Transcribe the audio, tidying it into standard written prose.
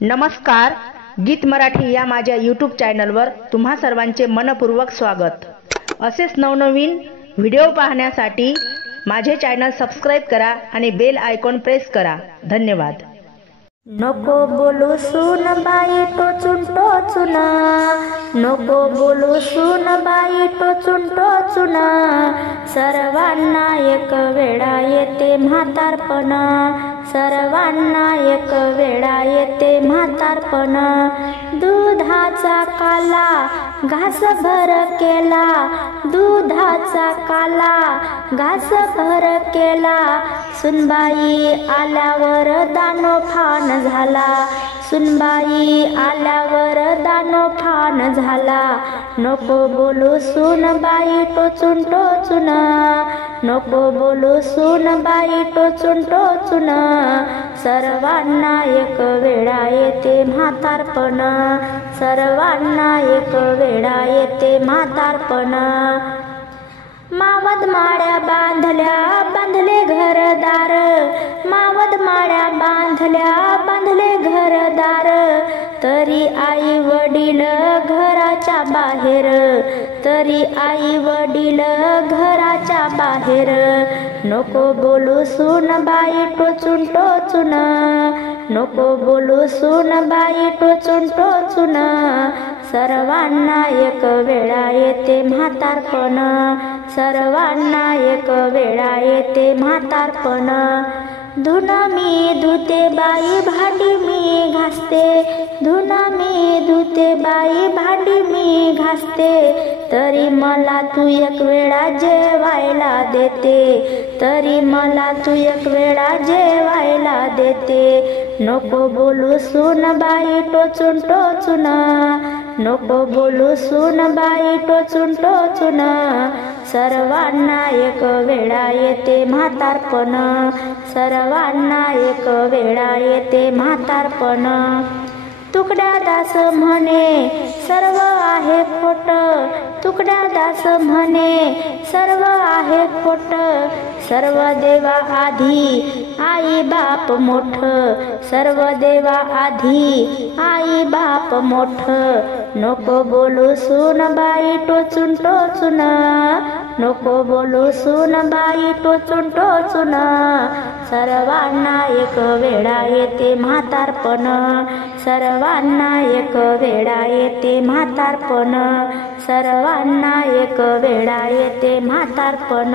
नमस्कार, गीत मराठी या माझ्या यूट्यूब चॅनलवर तुम्हा सर्वांचे मनपूर्वक स्वागत। असेच नवनवीन व्हिडिओ पाहण्यासाठी माझे चॅनल सबस्क्राइब करा आणि बेल आयकॉन प्रेस करा। धन्यवाद। नको बोलू सून बाई टोचून टोचून, नको बोलू सून बाई टोचून टोचून, सर्वांना एक वेळा येते म्हातारपण, सर्वांना एक वेळा येते म्हातारपण। दुधाचा काला घासभर केला, दुधाचा काला घासभर केला, सुनबाई आल्यावर दानोफान झाला, सुनबाई आल्यावर दानोफान झाला। नको बोलू सूनबाई टोचून टोचून, नको बोलू सूनबाई टोचून टोचून, सर्वांना एक वेळा येते म्हातारपण, सर्वांना एक वेळा येते म्हातारपण। मावद माळ्या बांधल्या बांधले घरदार, मावद माळ्या बांधल्या बांधले घरदार, तरी आई वडील घराच्या बाहेर, तरी आई वडील घराच्या बाहेर। नको बोलू सूनबाई टोचून टोचून, नको बोलू सूनबाई टोचून टोचून, सर्वांना एक वेळा येते म्हातारपण, सर्वांना एक वेळा येते म्हातारपण। धुन मी धुते बाई भांडी मी घासते, धुन मी धुते बाई भांडी मी घासते, तरी मला तू एक वेळा जेवायला देते, तरी मला तू एक वेळा जेवायला देते। नको बोलू सूनबाई टोचून टोचून, नको बोलू सूनबाई टोचून टोचून, सर्वांना एक वेळा येते म्हातारपण, सर्वांना एक वेळा येते म्हातारपण। तुकड्या दास म्हणे सर्व आहे खोट, तुकड्या दास म्हणे सर्व आहे खोट, सर्व देवा आधी आई बाप मोठ, सर्व देवा आधी आई बाप मोठ। नको बोलू सूनबाई टोचून टोचून, नको बोलू सूनबाई टोचून टोचून, सर्वांना एक वेळा येते म्हातारपण, सर्वांना एक वेळा येते म्हातारपण, सर्वांना एक वेळा येते म्हातारपण।